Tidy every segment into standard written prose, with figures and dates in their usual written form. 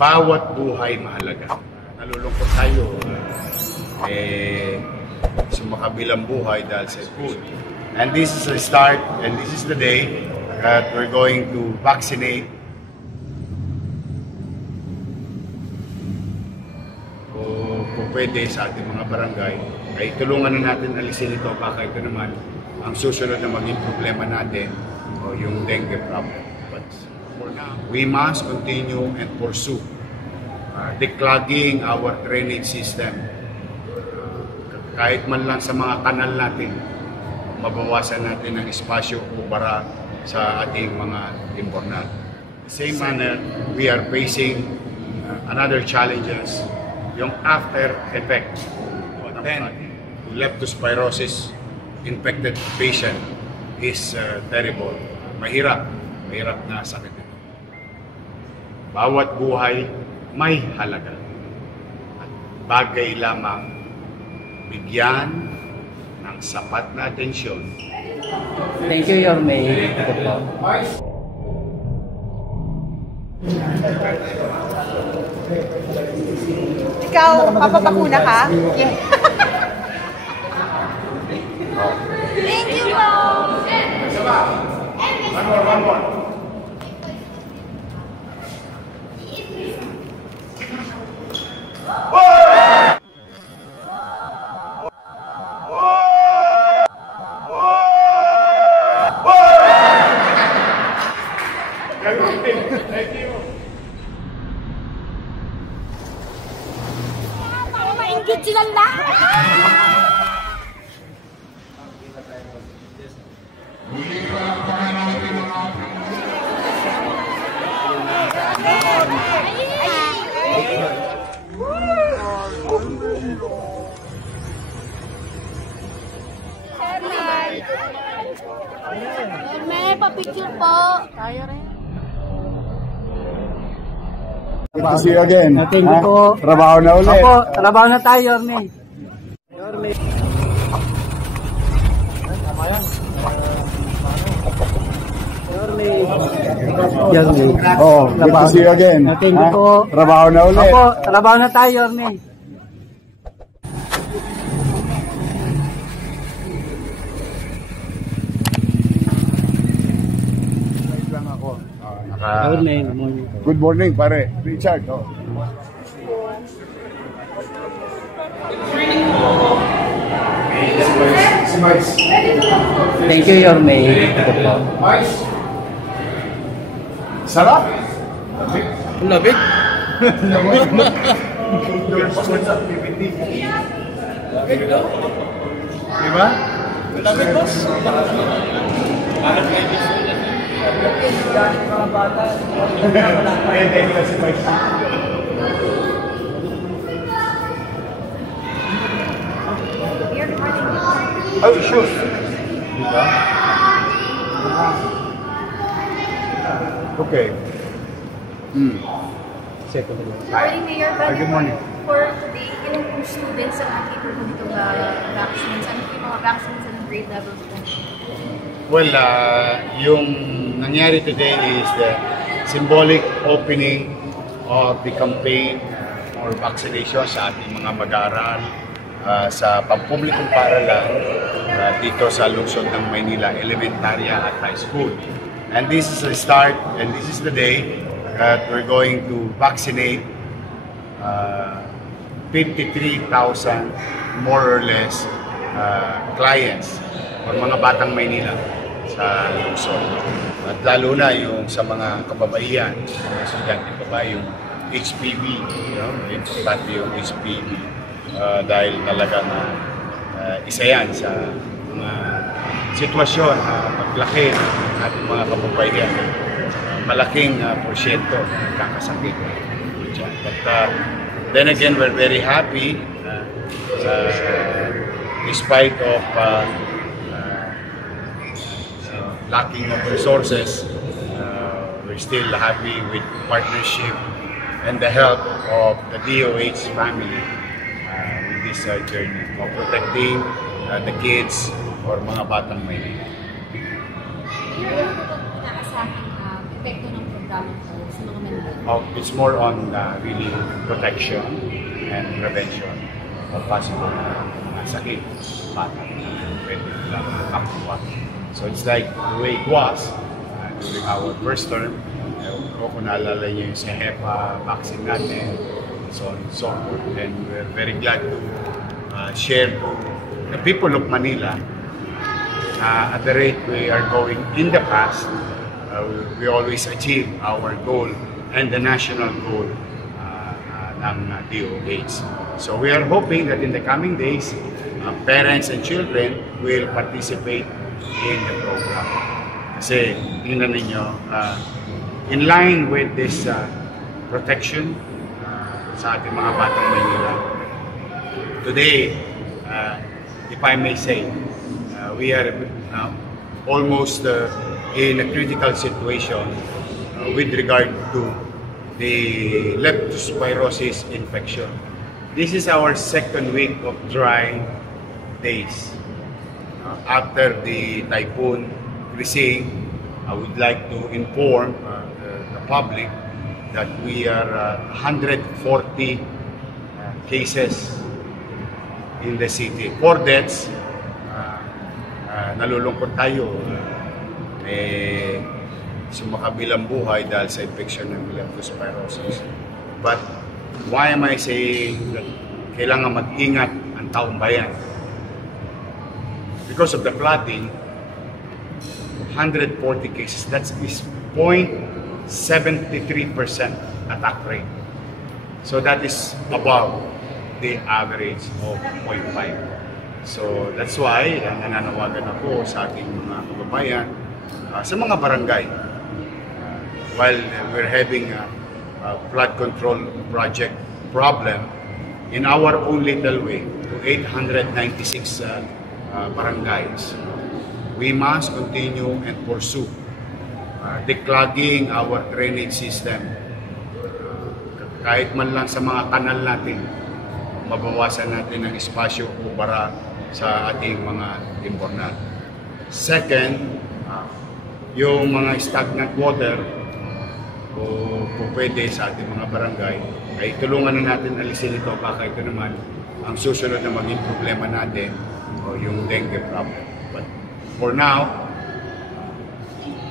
bawat buhay mahalaga. Nalulungkot tayo sa makabilang buhay dahil sa school. And this is the start, and this is the day that we're going to vaccinate kung pwede sa ating mga barangay. Ay tulungan na natin alisin ito, baka ito naman ang susunod na maging problema natin o yung dengue problem. But for now, we must continue and pursue declogging our drainage system. Kahit man lang sa mga kanal natin, mabawasan natin ang espasyo o bara sa ating mga imbornal. Same manner, we are facing another challenges, yung after effect. Then, leptospirosis infected patient is terrible. Mahirap na sakit ito. Bawat buhay may halaga. At bagay lamang bigyan ng sapat na atensyon. Thank you, Yorme. Ikaw, papapakuna ka? Yeah. Thank you, Mom! One more. Thank you. Maingit sila lahat! May pa-picture po. Tayo rin. Good to see you again. Thank you po. Trabaho na ulit. Opo, trabaho na tayo, Yorme. Yorme. Yorme. Oh, good to see you again. Thank you po. Trabaho na ulit. Opo, trabaho na tayo, Yorme. Good morning, pare. Richard. Oh. Thank you, Yorme. Sarap. Labig. Diba? Labig, boss. Oh, sure. Okay. Morning, Mayor. Good morning. For today, ilang pong students ang nakita po ditong vaccines? Ano po yung mga vaccines and grade levels po? Well, yung nangyari today is the symbolic opening of the campaign for vaccination sa ating mga mag-aaral sa pampublikong paaralan dito sa lungsod ng Maynila, elementarya at high school. And this is the start, and this is the day that we're going to vaccinate 53,000 more or less clients o mga batang Maynila sa lungsod. At lalo na yung sa mga kababaihan, mga estudyante pa ba yung HPV, importante yung HPV dahil talagang isa yan sa mga sitwasyon na paglaki ng ating mga kababaihan. Malaking porsyento kakasakit. But then again, we're very happy despite of lacking of resources, we're still happy with partnership and the help of the DOH family with this journey of protecting the kids or mga batang Maynila. Ano po inaasahang epekto ng programa po sa mga Manila? It's more on really protection and prevention of possible sakit. Bata na pwede lang makuha. So it's like the way it was during our first term. Kung naalala niyo yung sa HEPA vaccine natin, so on and so forth. And we're very glad to share to the people of Manila at the rate we are going in the past. We always achieve our goal and the national goal ng DOH. So we are hoping that in the coming days, parents and children will participate in the program. Kasi tingnan ninyo, in line with this protection sa ating mga batang Manila, today, if I may say, we are almost in a critical situation with regard to the leptospirosis infection. This is our second week of dry days. After the typhoon Krising, I would like to inform the public that we are 140 cases in the city. 4 deaths. Nalulungkot tayo. Sumakabilang buhay dahil sa infection ng leptospirosis. But why am I saying that kailangan mag-ingat ang taong bayan? Because of the flooding, 140 cases, that is 0.73% attack rate. So that is above the average of 0.5. So that's why nananawagan ako sa ating mga kababayan sa mga barangay. While we're having a flood control project problem in our own little way to 896 barangays, we must continue and pursue declogging our drainage system. Kahit man lang sa mga kanal natin, mabawasan natin ang espasyo o bara sa ating mga imbornal. Second, yung mga stagnant water o pwede sa ating mga barangay, ay tulungan na natin alisin ito, baka ito naman ang susunod na maging problema natin o yung dengue problem. But for now,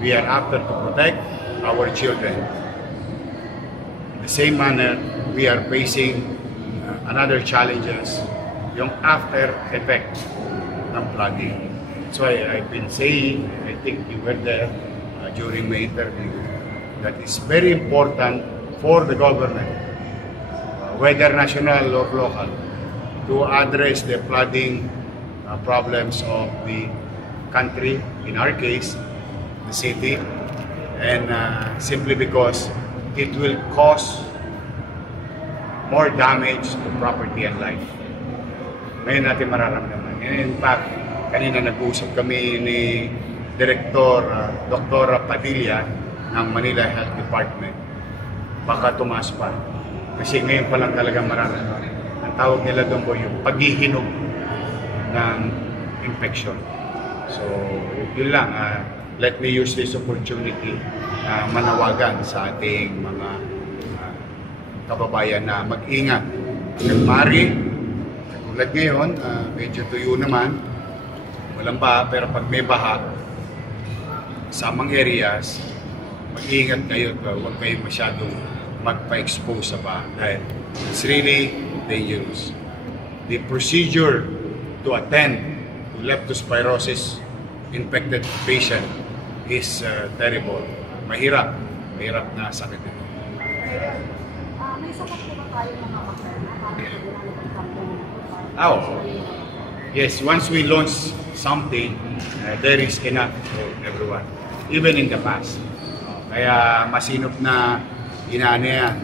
we are after to protect our children. In the same manner, we are facing another challenges, yung after effect ng flooding. So I've been saying, I think you were there during my interview, that it's very important for the government, whether national or local, to address the flooding problems of the country, in our case, the city, and simply because it will cause more damage to property and life. Ngayon natin mararamdaman. In fact, kanina nag-uusap kami ni Director Dr. Padilla ng Manila Health Department. Baka tumaas pa. Kasi ngayon pa lang talaga mararamdaman. Ang tawag nila doon po yung paghihinog ng infection. So, yun lang. Let me use this opportunity manawagan sa ating mga kababayan na mag-ingat. Hanggang maaari, tulad ngayon, medyo tuyo naman, walang baha, pero pag may baha, sa amang areas, mag-ingat kayo, huwag kayo masyadong magpa-expose sa baha dahil it's really dangerous. The procedure to attend to leptospirosis infected patient is terrible. Mahirap na sakit ito. May sapat po ba tayo mga Oh, yes, once we launch something, there is enough for everyone, even in the past. Kaya masinop na inaano yan,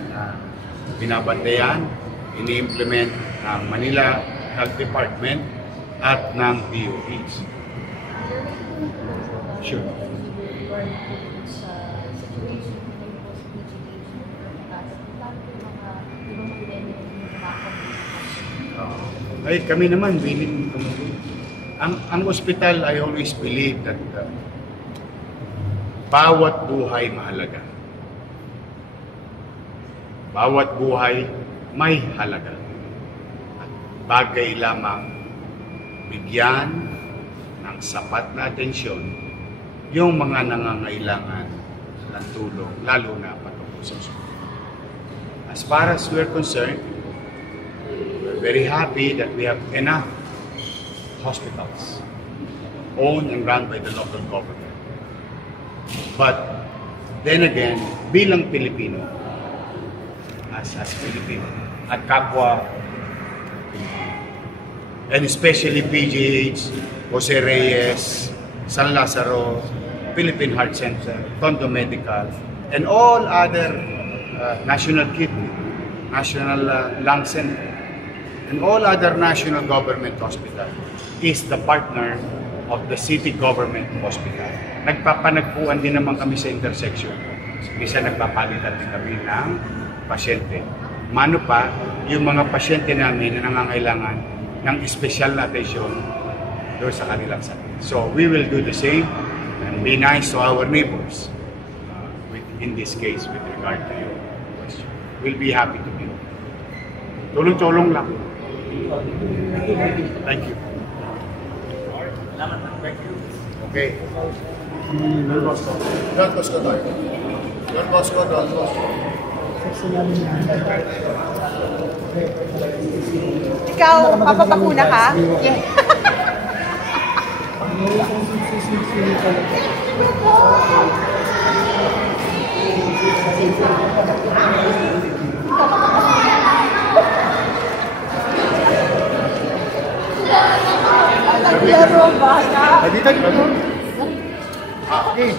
binabantayan, ini-implement ng Manila Health Department at ng DOH. Sure. Ay, kami naman, willing tumulong. Ang ospital, I always believe that bawat buhay mahalaga. Bawat buhay may halaga. At bagay lamang bigyan ng sapat na atensyon yung mga nangangailangan ng tulong, lalo na patungkol sa ospital. As far as we're concerned, we're very happy that we have enough hospitals owned and run by the local government. But then again, bilang Pilipino, as Filipino, at kapwa, and especially PGH, Jose Reyes, San Lazaro, Philippine Heart Center, Tondo Medical, and all other National Kidney, National Lung Center, and all other national government hospital is the partner of the city government hospital. Nagpapanagpuan din naman kami sa intersection. Minsan nagpapalitan din kami ng pasyente. Mano pa, yung mga pasyente namin na nangangailangan ng espesyal na atensyon doon sa kanilang sakit. So we will do the same and be nice to our neighbors. In this case, with regard to your question, we'll be happy to be. Tulong-tulong lang. Thank you. Okay. Don Bosco. Don Bosco tayo. Don Bosco, Don Bosco. Ikaw, papabakuna ka? Yeah. Dito, dito. Okay.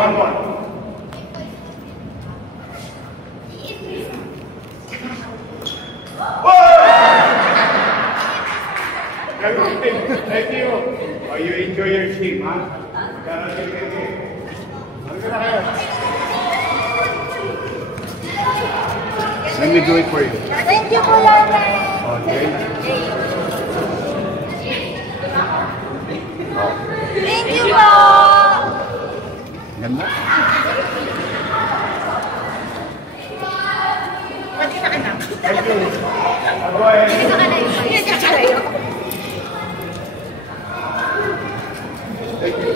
One more. Thank you. Oh, you enjoy your team, huh? Let me do it for you. Thank you, Kuya Ray. Okay. Thank you, po. Ganda. Pwede na anak. Thank you. Go ahead. Dito ka na yun. Dito ka na yun. Thank you.